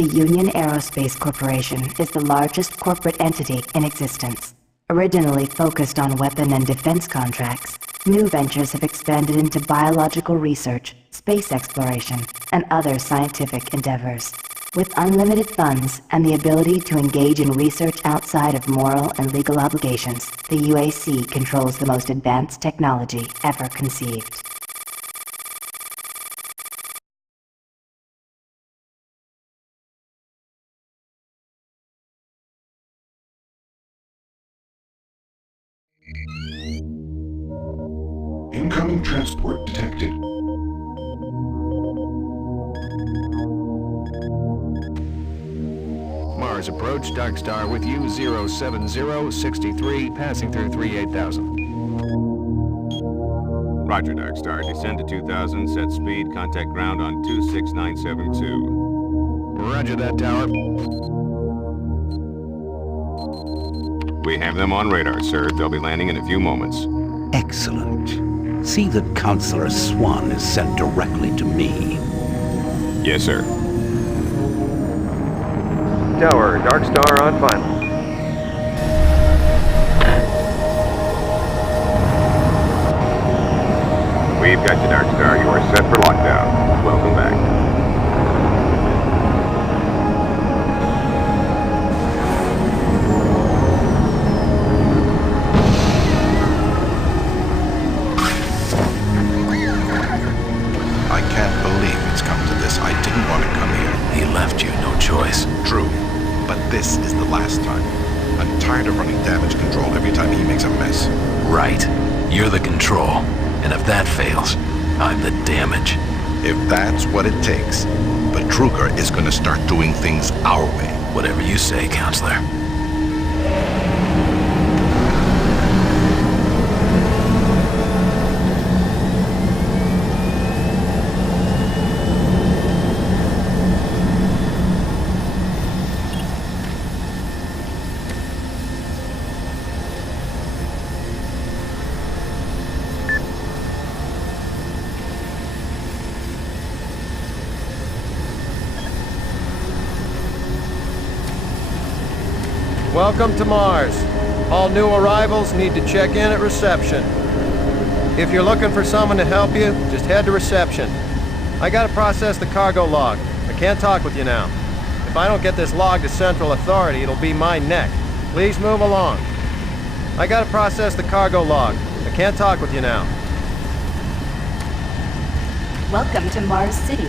The Union Aerospace Corporation is the largest corporate entity in existence. Originally focused on weapon and defense contracts, new ventures have expanded into biological research, space exploration, and other scientific endeavors. With unlimited funds and the ability to engage in research outside of moral and legal obligations, the UAC controls the most advanced technology ever conceived. Incoming transport detected. Mars approach, Dark Star with you, 07063, passing through 38,000. Roger, Dark Star. Descend to 2000, set speed, contact ground on 26972. Roger that, Tower. We have them on radar, sir. They'll be landing in a few moments. Excellent. See that Counselor Swan is sent directly to me. Yes, sir. Tower, Dark Star on final. We've got you, Dark Star. You are set for lockdown. Welcome back. I can't believe it's come to this. I didn't want to come here. He left you no choice. True, but this is the last time. I'm tired of running damage control every time he makes a mess. Right. You're the control. And if that fails, I'm the damage. If that's what it takes. But Kruger is going to start doing things our way. Whatever you say, Counselor. Welcome to Mars. All new arrivals need to check in at reception. If you're looking for someone to help you, just head to reception. I gotta process the cargo log. I can't talk with you now. If I don't get this log to Central Authority, it'll be my neck. Please move along. I gotta process the cargo log. I can't talk with you now. Welcome to Mars City,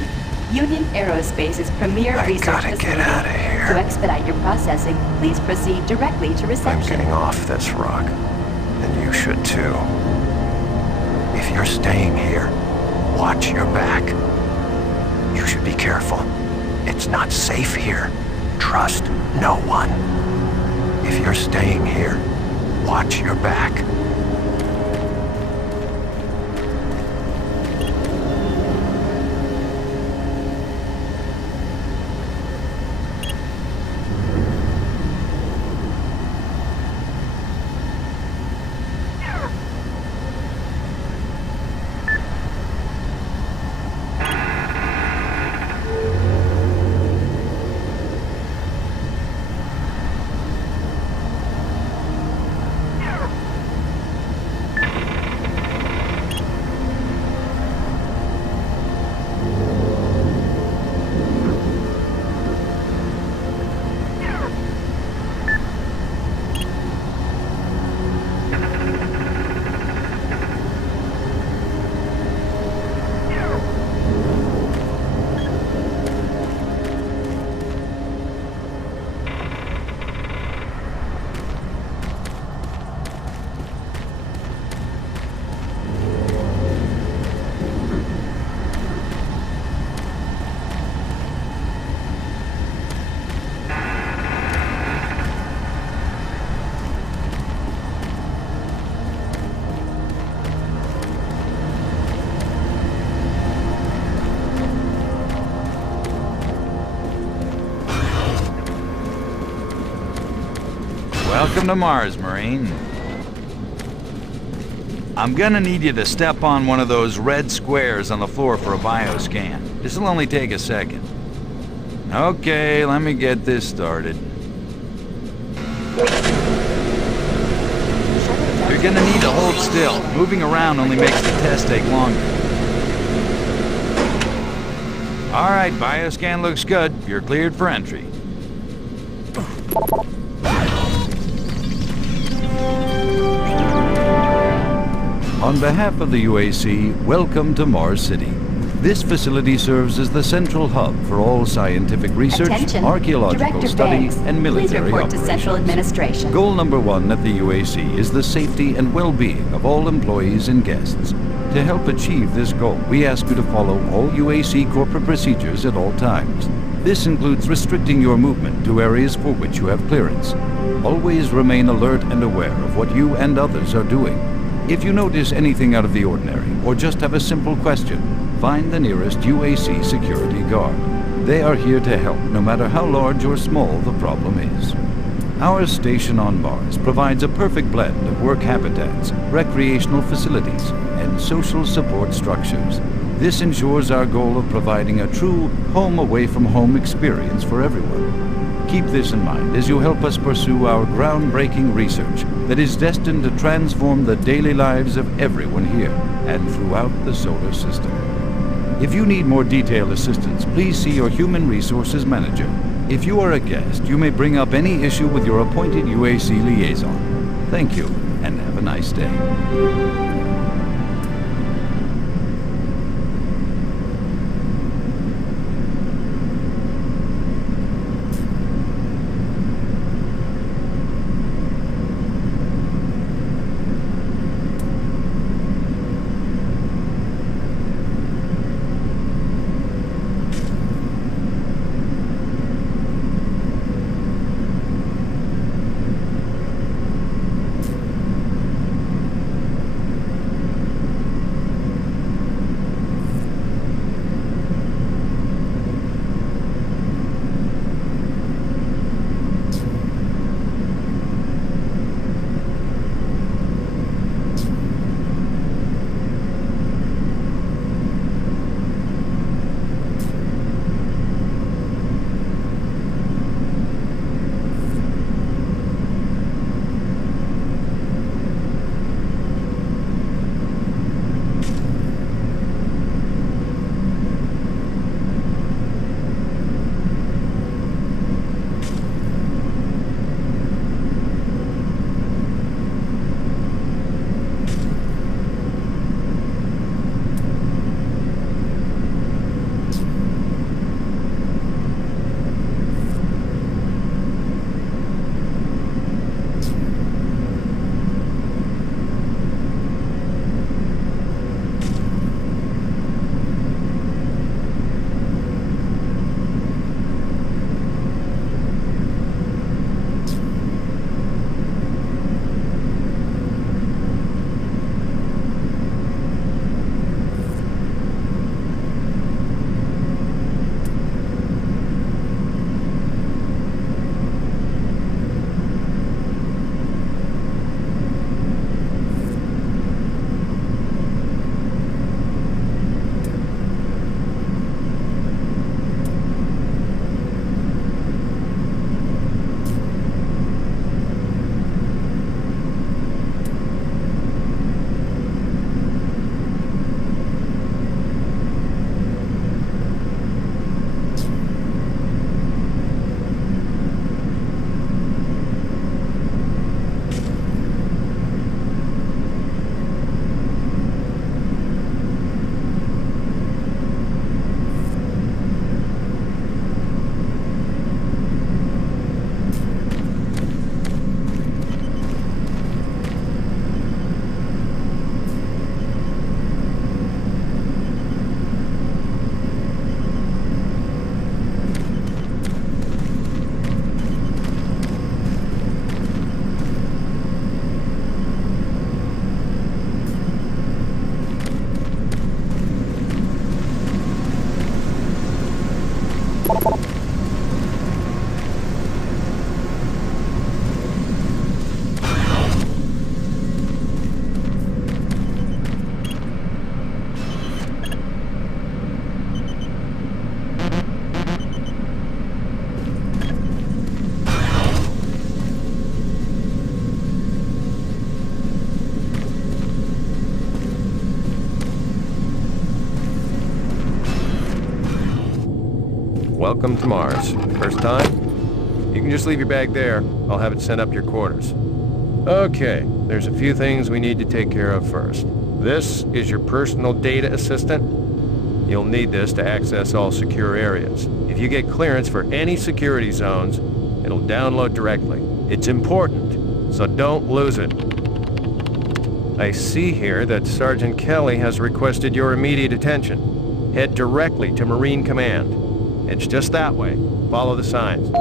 Union Aerospace's premier research gotta facility. get out of here. To expedite your processing, please proceed directly to I'm reception. getting off this rock. And you should too. If you're staying here, watch your back. You should be careful. It's not safe here. Trust no one. If you're staying here, watch your back. Welcome to Mars, Marine. I'm gonna need you to step on one of those red squares on the floor for a bioscan. This'll only take a second. Okay, let me get this started. You're gonna need to hold still. Moving around only makes the test take longer. Alright, bioscan looks good. You're cleared for entry. On behalf of the UAC, welcome to Mars City. This facility serves as the central hub for all scientific research, Attention. archaeological Director study, Banks, and military please report operations. to Central Administration. Goal number 1 at the UAC is the safety and well-being of all employees and guests. To help achieve this goal, we ask you to follow all UAC corporate procedures at all times. This includes restricting your movement to areas for which you have clearance. Always remain alert and aware of what you and others are doing. If you notice anything out of the ordinary, or just have a simple question, find the nearest UAC security guard. They are here to help, no matter how large or small the problem is. Our station on Mars provides a perfect blend of work habitats, recreational facilities, and social support structures. This ensures our goal of providing a true home-away-from-home experience for everyone. Keep this in mind as you help us pursue our groundbreaking research that is destined to transform the daily lives of everyone here and throughout the solar system. If you need more detailed assistance, please see your Human Resources Manager. If you are a guest, you may bring up any issue with your appointed UAC liaison. Thank you, and have a nice day. welcome to Mars. First time? You can just leave your bag there. I'll have it sent up to your quarters. Okay, there's a few things we need to take care of first. This is your personal data assistant. You'll need this to access all secure areas. If you get clearance for any security zones, it'll download directly. It's important, so don't lose it. I see here that Sergeant Kelly has requested your immediate attention. Head directly to Marine Command. It's just that way. Follow the signs.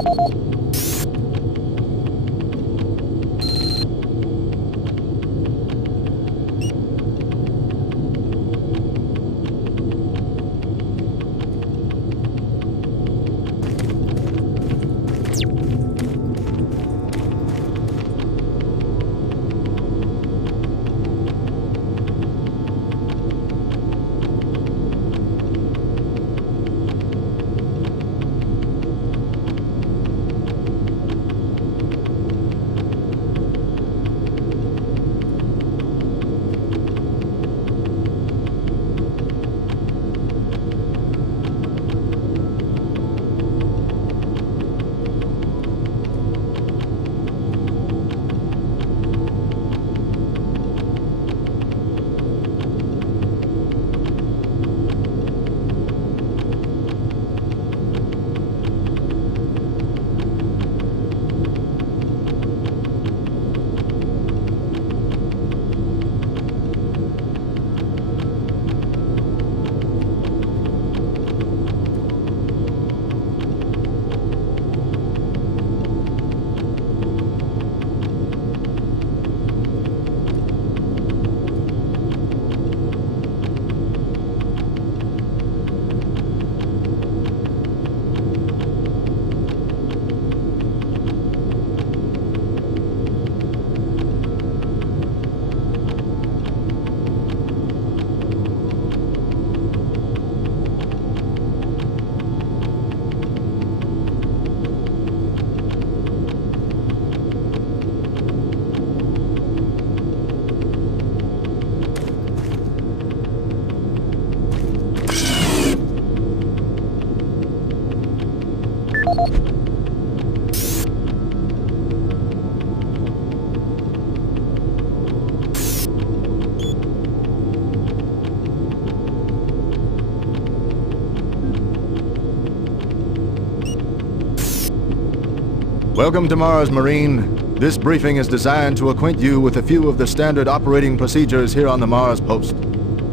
Welcome to Mars, Marine. This briefing is designed to acquaint you with a few of the standard operating procedures here on the Mars post.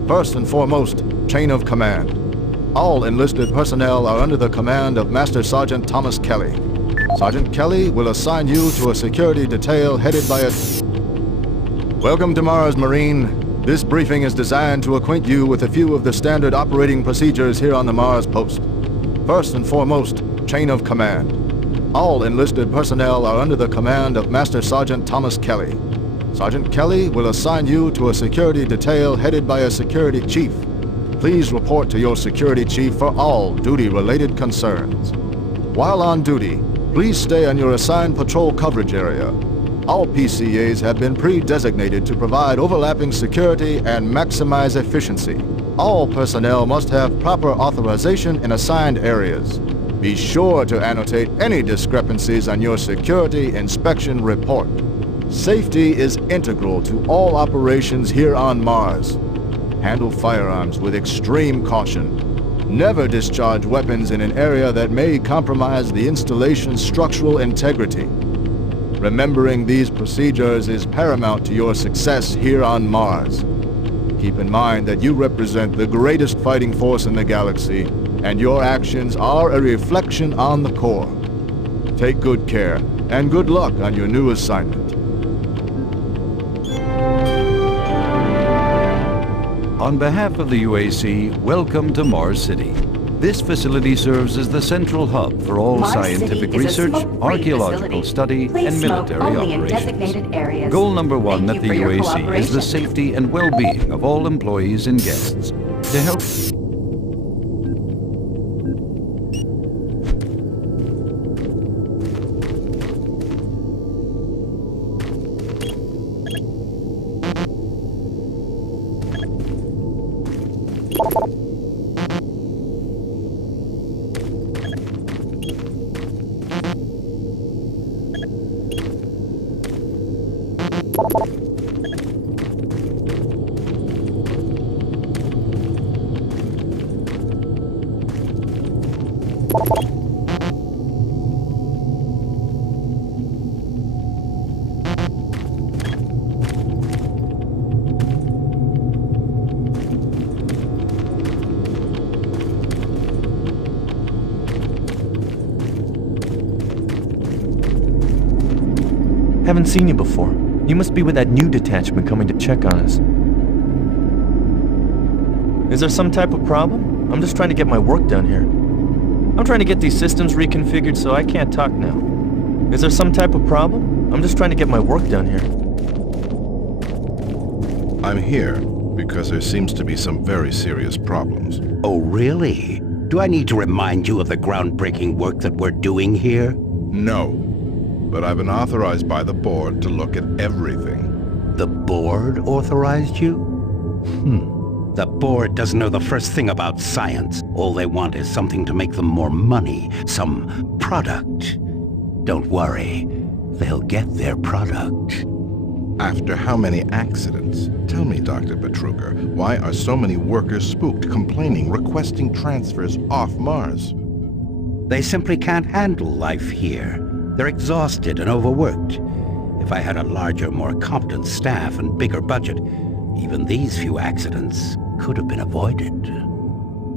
First and foremost, chain of command. All enlisted personnel are under the command of Master Sergeant Thomas Kelly. Sergeant Kelly will assign you to a security detail headed by a... Welcome to Mars, Marine. This briefing is designed to acquaint you with a few of the standard operating procedures here on the Mars post. First and foremost, chain of command. All enlisted personnel are under the command of Master Sergeant Thomas Kelly. Sergeant Kelly will assign you to a security detail headed by a security chief. Please report to your security chief for all duty-related concerns. While on duty, please stay on your assigned patrol coverage area. All PCAs have been pre-designated to provide overlapping security and maximize efficiency. All personnel must have proper authorization in assigned areas. Be sure to annotate any discrepancies on your security inspection report. Safety is integral to all operations here on Mars. Handle firearms with extreme caution. Never discharge weapons in an area that may compromise the installation's structural integrity. Remembering these procedures is paramount to your success here on Mars. Keep in mind that you represent the greatest fighting force in the galaxy, and your actions are a reflection on the Corps. Take good care, and good luck on your new assignment. On behalf of the UAC, welcome to Mars City. This facility serves as the central hub for all Mars scientific City is a research, smoke-free archaeological facility. study, Please and smoke military only in operations. designated areas. Goal number one Thank at you the for your UAC is the cooperation. safety and well-being of all employees and guests. To help Haven't seen you before. You must be with that new detachment coming to check on us. Is there some type of problem? I'm just trying to get my work done here. I'm trying to get these systems reconfigured so I can't talk now. Is there some type of problem? I'm just trying to get my work done here. I'm here because there seems to be some very serious problems. Oh, really? Do I need to remind you of the groundbreaking work that we're doing here? No. But I've been authorized by the board to look at everything. The board authorized you? The board doesn't know the first thing about science. All they want is something to make them more money, some product. Don't worry, they'll get their product. After how many accidents? Tell me, Dr. Petruger, why are so many workers spooked, complaining, requesting transfers off Mars? They simply can't handle life here. They're exhausted and overworked. If I had a larger, more competent staff and bigger budget, even these few accidents could have been avoided.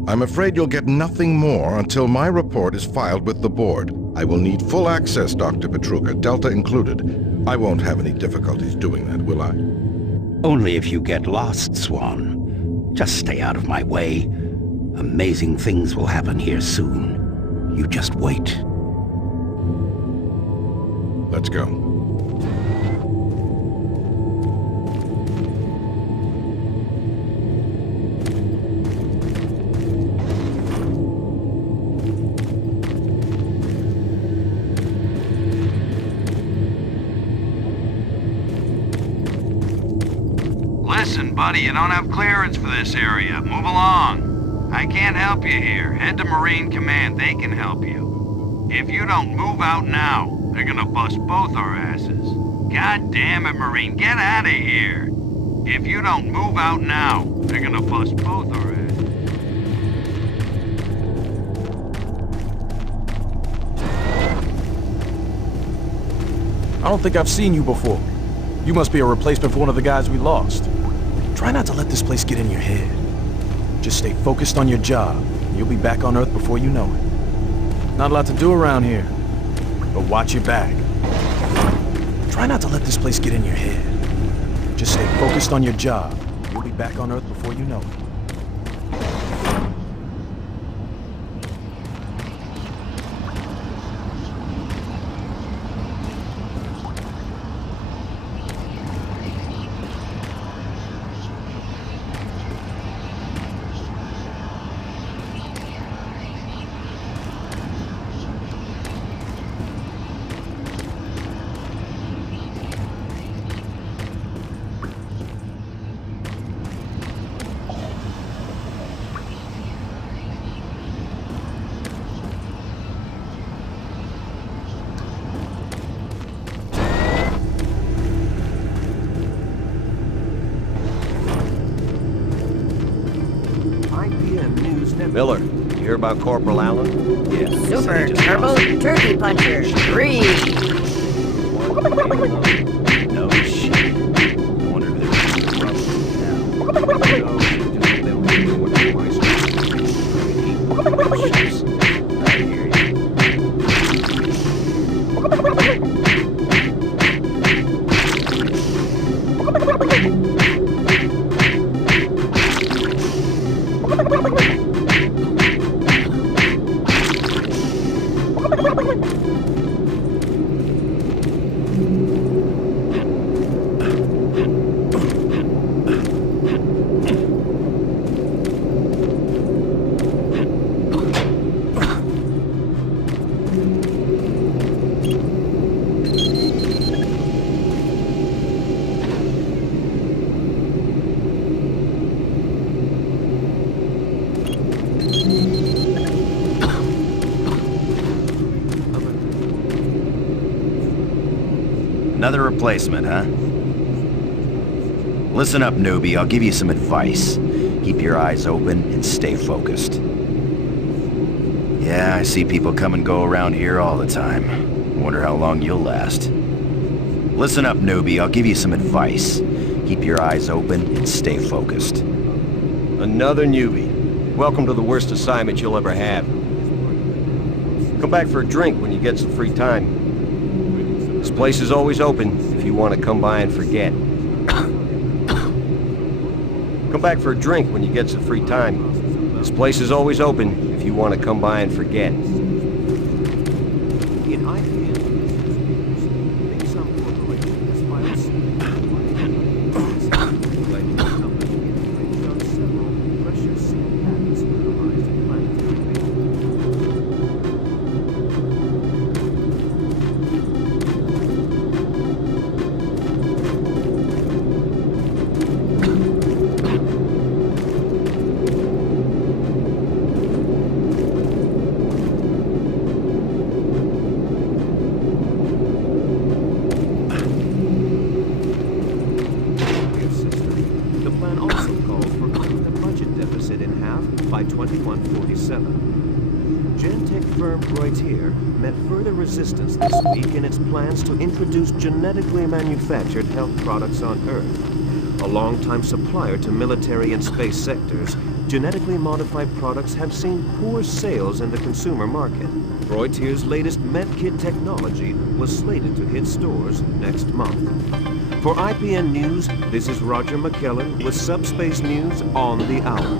I'm afraid you'll get nothing more until my report is filed with the board. I will need full access, Dr. Petruger, Delta included. I won't have any difficulties doing that, will I? Only if you get lost, Swan. Just stay out of my way. Amazing things will happen here soon. You just wait. Let's go. Listen, buddy, you don't have clearance for this area. Move along. I can't help you here. Head to Marine Command. They can help you. If you don't move out now, they're gonna bust both our asses. God damn it, Marine, get out of here. If you don't move out now, they're gonna bust both our asses. I don't think I've seen you before. You must be a replacement for one of the guys we lost. Try not to let this place get in your head. Just stay focused on your job, and you'll be back on Earth before you know it. Not a lot to do around here, but watch your back. Try not to let this place get in your head. Just stay focused on your job. You'll be back on Earth before you know it. Miller, you hear about Corporal Allen? Yeah. Super Turbo Turkey Puncher 3. No shit. I wonder if there's a problem Another replacement, huh? Listen up, newbie. I'll give you some advice. Keep your eyes open and stay focused. Yeah, I see people come and go around here all the time. Wonder how long you'll last. Listen up, newbie. I'll give you some advice. Keep your eyes open and stay focused. Another newbie. Welcome to the worst assignment you'll ever have. Come back for a drink when you get some free time. This place is always open if you want to come by and forget. Come back for a drink when you get some free time. This place is always open if you want to come by and forget. In IPN, some corporation has filed several precious sealed patents utilized in planetary. By 2147. Gentech firm Reutier met further resistance this week in its plans to introduce genetically manufactured health products on Earth. A longtime supplier to military and space sectors, genetically modified products have seen poor sales in the consumer market. Reutier's latest medkit technology was slated to hit stores next month. For IPN News, this is Roger McKellen with Subspace News on the Hour.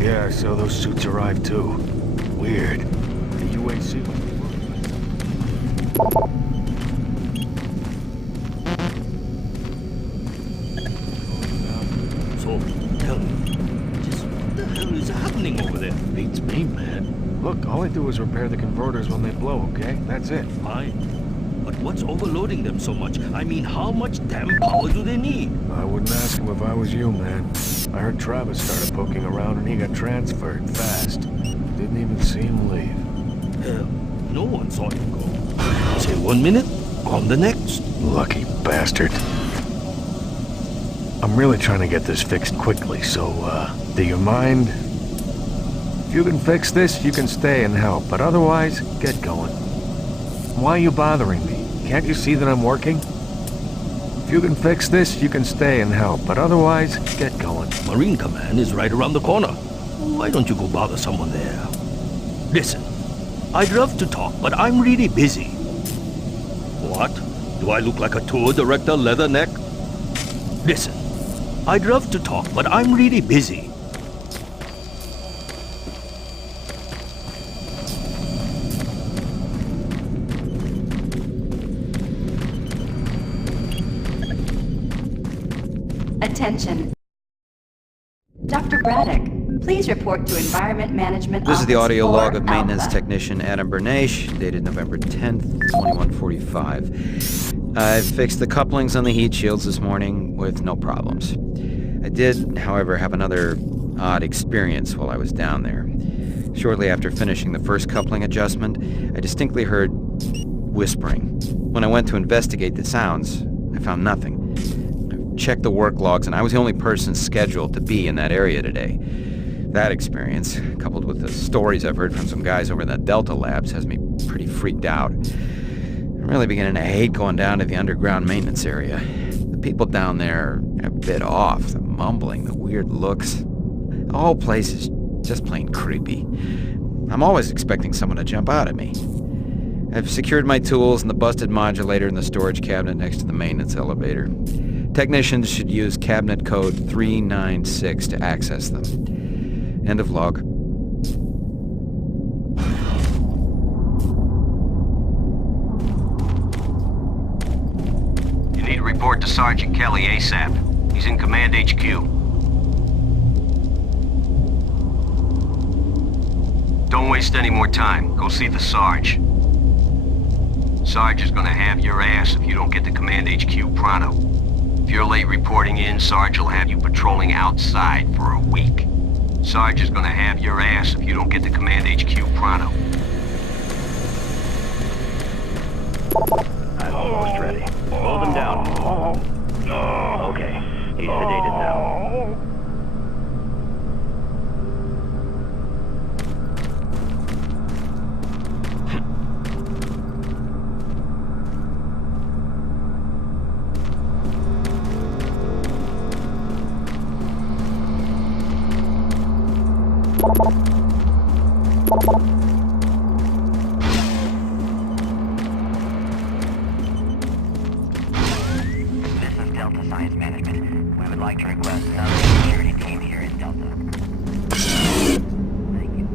Yeah, so those suits arrived too. Weird. The UAC... So, tell me, just what the hell is happening over there? Beats me, man. Look, all I do is repair the converters when they blow, okay? That's it. Fine. But what's overloading them so much? I mean, how much damn power do they need? I wouldn't ask him if I was you, man. I heard Travis started poking around and he got transferred fast. Didn't even see him leave. Hell, no one saw him go. Say 1 minute, on the next. Lucky bastard. I'm really trying to get this fixed quickly, so, do you mind? If you can fix this, you can stay and help, but otherwise, get going. Why are you bothering me? Can't you see that I'm working? If you can fix this, you can stay and help, but otherwise, get going. Marine Command is right around the corner. Why don't you go bother someone there? Listen, I'd love to talk, but I'm really busy. What? Do I look like a tour director, Leatherneck? Listen, I'd love to talk, but I'm really busy. Attention. Dr. Braddock, please report to Environment Management This is the Office audio log 4 of maintenance Alpha. technician Adam Bernache, dated November 10th, 2145. I fixed the couplings on the heat shields this morning with no problems. I did, however, have another odd experience while I was down there. Shortly after finishing the first coupling adjustment, I distinctly heard whispering. When I went to investigate the sounds, I found nothing. Checked the work logs, and I was the only person scheduled to be in that area today. That experience, coupled with the stories I've heard from some guys over in the Delta Labs, has me pretty freaked out. I'm really beginning to hate going down to the underground maintenance area. The people down there are a bit off. The mumbling, the weird looks. The whole place is just plain creepy. I'm always expecting someone to jump out at me. I've secured my tools and the busted modulator in the storage cabinet next to the maintenance elevator. Technicians should use cabinet code 396 to access them. End of log. You need to report to Sergeant Kelly ASAP. He's in Command HQ. Don't waste any more time. Go see the Sarge. Sarge is gonna have your ass if you don't get to Command HQ pronto. If you're late reporting in, Sarge will have you patrolling outside for a week. Sarge is gonna have your ass if you don't get to Command HQ pronto. I'm almost ready. Hold him down. Okay, he's sedated now. This is Delta Science Management. We would like to request another security team here in Delta. Thank you.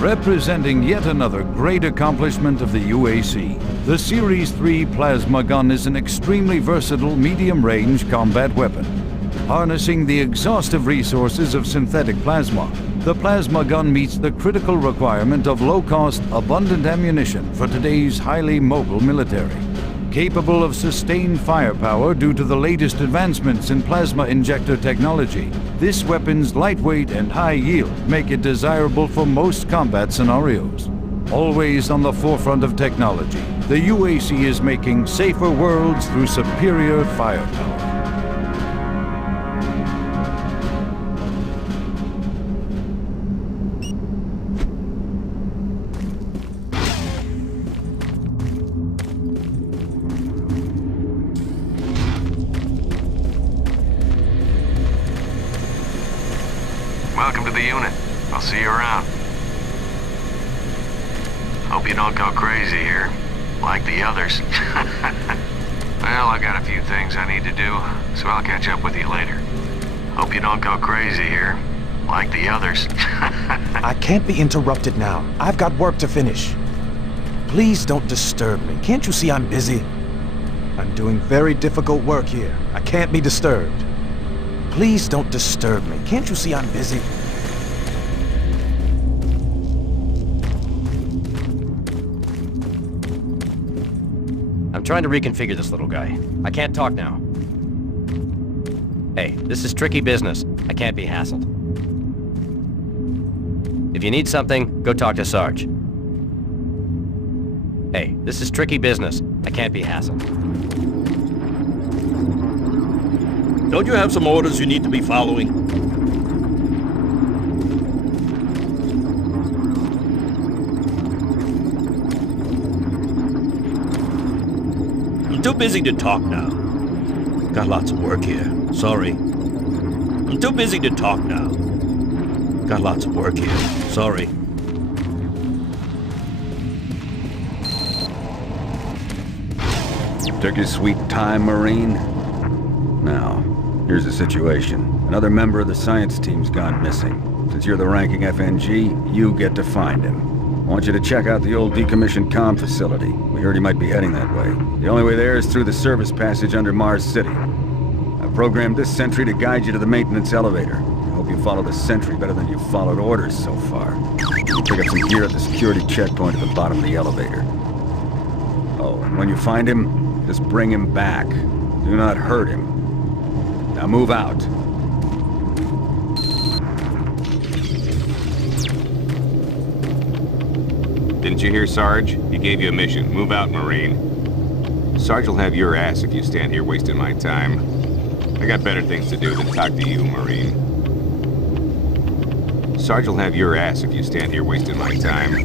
Representing yet another great accomplishment of the UAC, the Series 3 plasma gun is an extremely versatile medium-range combat weapon. Harnessing the exhaustive resources of synthetic plasma, the plasma gun meets the critical requirement of low-cost, abundant ammunition for today's highly mobile military. Capable of sustained firepower due to the latest advancements in plasma injector technology, this weapon's lightweight and high yield make it desirable for most combat scenarios. Always on the forefront of technology, the UAC is making safer worlds through superior firepower. Welcome to the unit. I'll see you around. Hope you don't go crazy here, like the others. Well, I got a few things I need to do, so I'll catch up with you later. Hope you don't go crazy here, like the others. I can't be interrupted now. I've got work to finish. Please don't disturb me. Can't you see I'm busy? I'm doing very difficult work here. I can't be disturbed. Please don't disturb me. Can't you see I'm busy? I'm trying to reconfigure this little guy. I can't talk now. Hey, this is tricky business. I can't be hassled. If you need something, go talk to Sarge. Hey, this is tricky business. I can't be hassled. Don't you have some orders you need to be following? I'm too busy to talk now. Got lots of work here. Sorry. I'm too busy to talk now. Got lots of work here. Sorry. Took your sweet time, Marine? Now, here's the situation. Another member of the science team's gone missing. Since you're the ranking FNG, you get to find him. I want you to check out the old decommissioned comm facility. We heard he might be heading that way. The only way there is through the service passage under Mars City. I've programmed this sentry to guide you to the maintenance elevator. I hope you follow the sentry better than you've followed orders so far. You pick up some gear at the security checkpoint at the bottom of the elevator. Oh, and when you find him, just bring him back. Do not hurt him. Now move out. Didn't you hear Sarge? He gave you a mission. Move out, Marine. Sarge will have your ass if you stand here wasting my time. I got better things to do than talk to you, Marine. Sarge will have your ass if you stand here wasting my time.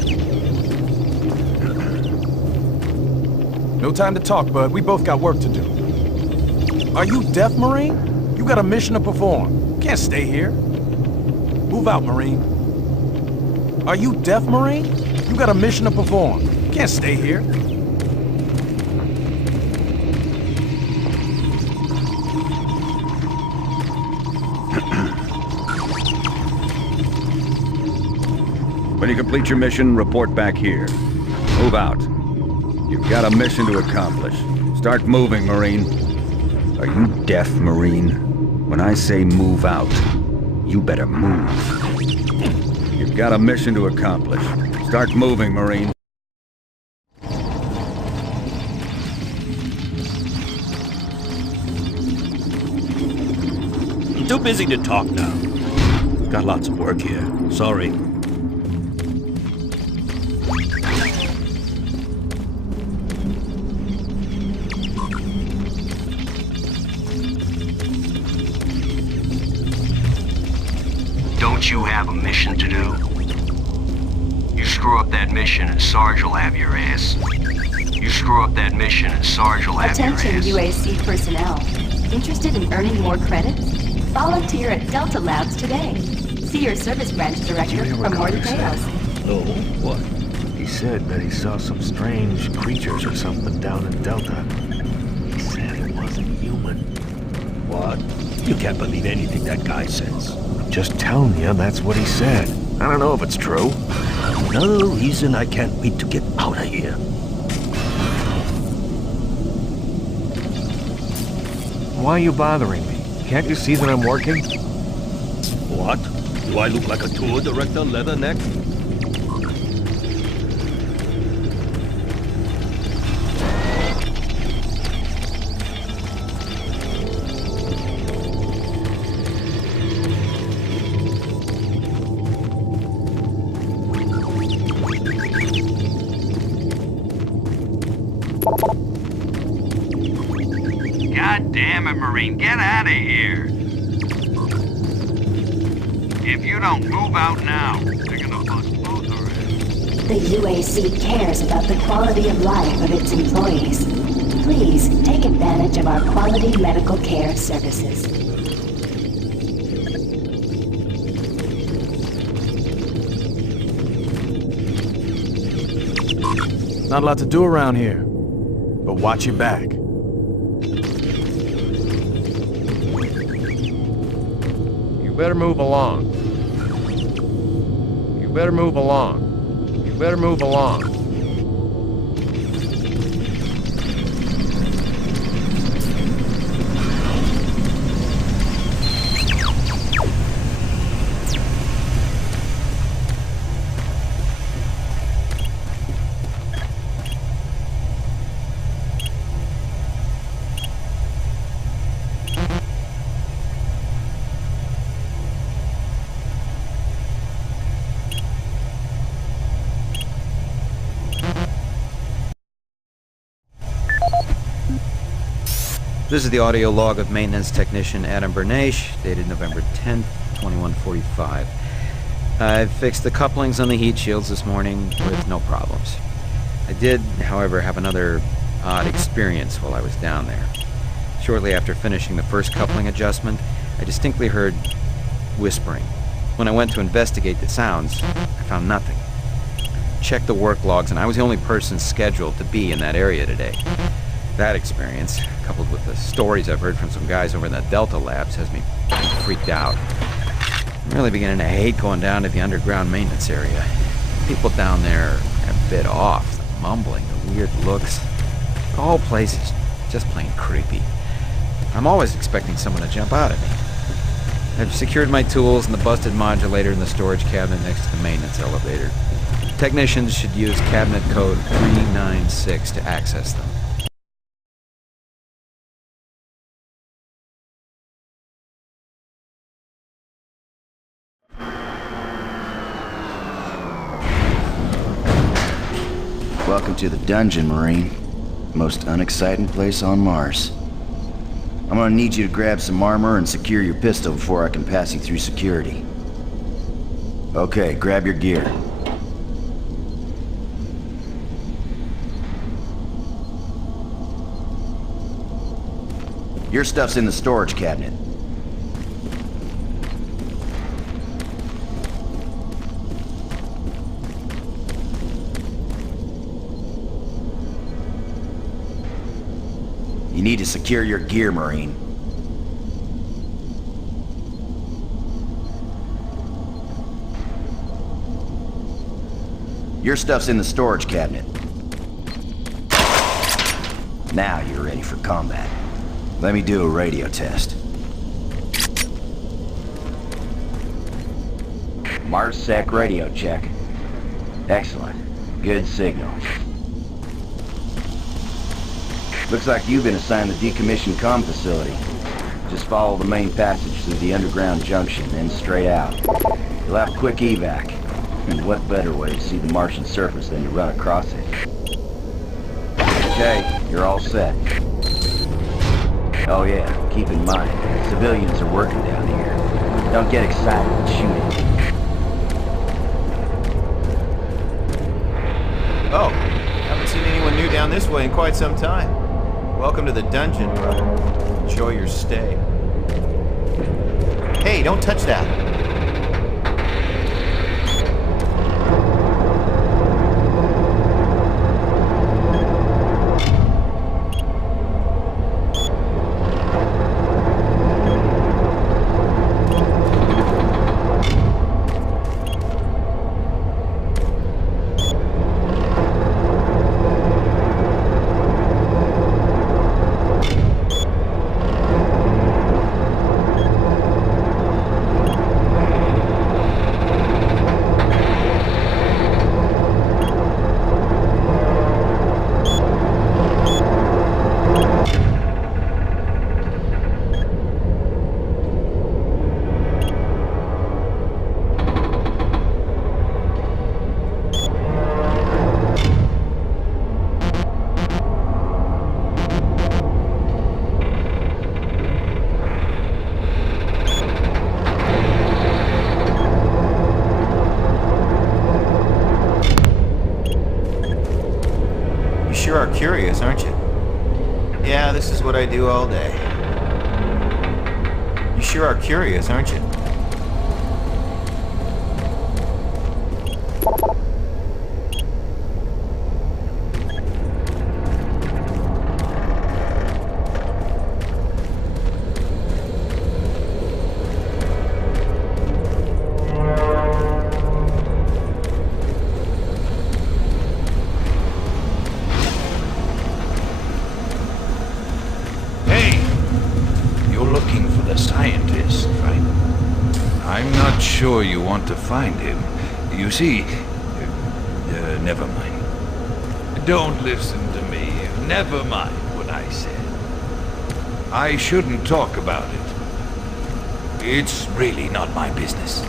No time to talk, bud. We both got work to do. Are you deaf, Marine? You got a mission to perform. Can't stay here. Move out, Marine. Are you deaf, Marine? You got a mission to perform. Can't stay here. When you complete your mission, report back here. Move out. You've got a mission to accomplish. Start moving, Marine. Are you deaf, Marine? When I say move out, you better move. You've got a mission to accomplish. Start moving, Marine. I'm too busy to talk now. Got lots of work here. Sorry. Don't you have a mission to do? You screw up that mission and Sarge will have your ass. You screw up that mission and Sarge will have your ass. Attention UAC personnel. Interested in earning more credits? Volunteer at Delta Labs today. See your service branch director for more details. No, what? He said that he saw some strange creatures or something down in Delta. He said it wasn't human. What? You can't believe anything that guy says. I'm just telling you, that's what he said. I don't know if it's true. Another reason I can't wait to get out of here. Why are you bothering me? Can't you see that I'm working? What? Do I look like a tour director, Leatherneck? God damn it, Marine, get out of here! If you don't move out now, they're gonna bust both our asses. The UAC cares about the quality of life of its employees. Please take advantage of our quality medical care services. Not a lot to do around here, but watch your back. You better move along. You better move along. You better move along. This is the audio log of maintenance technician Adam Bernache, dated November 10th, 2145. I fixed the couplings on the heat shields this morning with no problems. I did, however, have another odd experience while I was down there. Shortly after finishing the first coupling adjustment, I distinctly heard whispering. When I went to investigate the sounds, I found nothing. I checked the work logs, and I was the only person scheduled to be in that area today. That experience, coupled with the stories I've heard from some guys over in the Delta Labs, has me freaked out. I'm really beginning to hate going down to the underground maintenance area. People down there are a bit off, the mumbling, the weird looks. The whole place is just plain creepy. I'm always expecting someone to jump out at me. I've secured my tools and the busted modulator in the storage cabinet next to the maintenance elevator. Technicians should use cabinet code 396 to access them. Welcome to the dungeon, Marine. Most unexciting place on Mars. I'm gonna need you to grab some armor and secure your pistol before I can pass you through security. Okay, grab your gear. Your stuff's in the storage cabinet. You need to secure your gear, Marine. Your stuff's in the storage cabinet. Now you're ready for combat. Let me do a radio test. MarsSec radio check. Excellent. Good signal. Looks like you've been assigned the decommissioned comm facility. Just follow the main passage through the underground junction, then straight out. You'll have a quick evac. And what better way to see the Martian surface than to run across it? Okay, you're all set. Oh yeah, keep in mind, civilians are working down here. Don't get excited and shoot it. Oh, haven't seen anyone new down this way in quite some time. Welcome to the dungeon, brother. Enjoy your stay. Hey, don't touch that. Curious, aren't you? Yeah, this is what I do all day. You sure are curious, aren't you? Sure you want to find him. You see... never mind. Don't listen to me. Never mind what I said. I shouldn't talk about it. It's really not my business.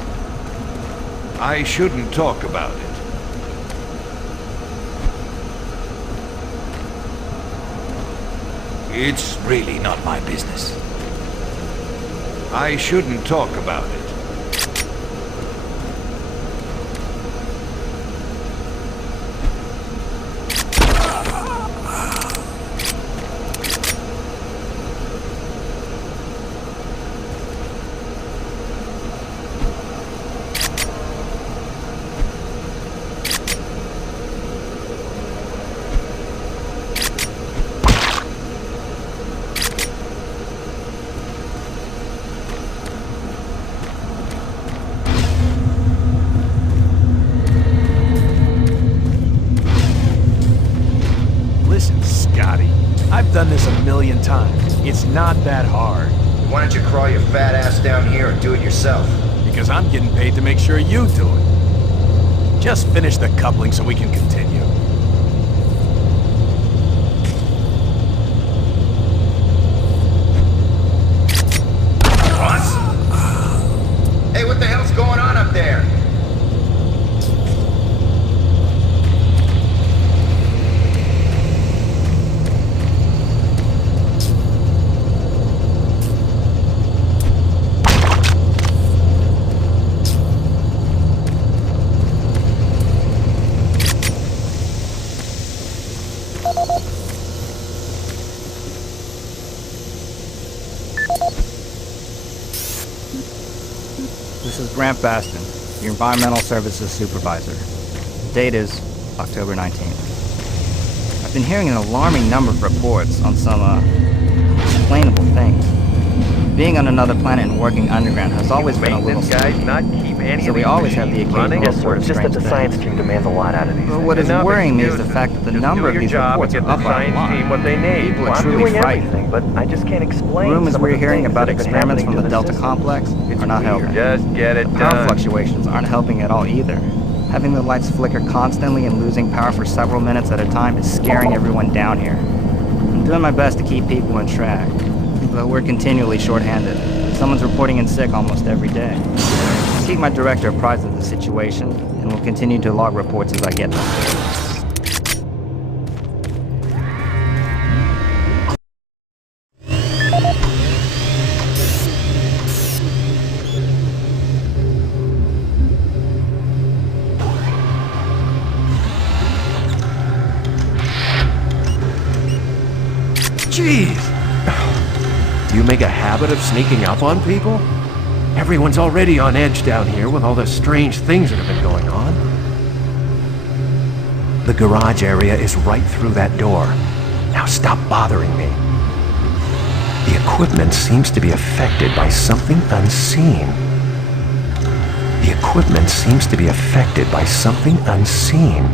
I shouldn't talk about it. It's really not my business. I shouldn't talk about it. I've done this a million times. It's not that hard. Why don't you crawl your fat ass down here and do it yourself? Because I'm getting paid to make sure you do it. Just finish the coupling so we can continue. What? Hey, what the hell's going on up there? This is Grant Baston, your Environmental Services Supervisor. The date is October 19th. I've been hearing an alarming number of reports on some, unexplainable things. Being on another planet and working underground has always been a little strange. So we always have the occasional sort of strange thing. Science team demands a lot out of these. But what is worrying me is the fact that the number of these reports are up by a lot. People are truly frightened. But I just can't explain. Rumors we're hearing about experiments from the Delta Complex are not helping. Just get it The power done. fluctuations aren't helping at all either. Having the lights flicker constantly and losing power for several minutes at a time is scaring everyone down here. I'm doing my best to keep people on track, but we're continually short-handed. Someone's reporting in sick almost every day. I'll keep my director apprised of the situation, and will continue to log reports as I get them. Jeez! Do you make a habit of sneaking up on people? Everyone's already on edge down here with all the strange things that have been going on. The garage area is right through that door. Now stop bothering me. The equipment seems to be affected by something unseen. The equipment seems to be affected by something unseen.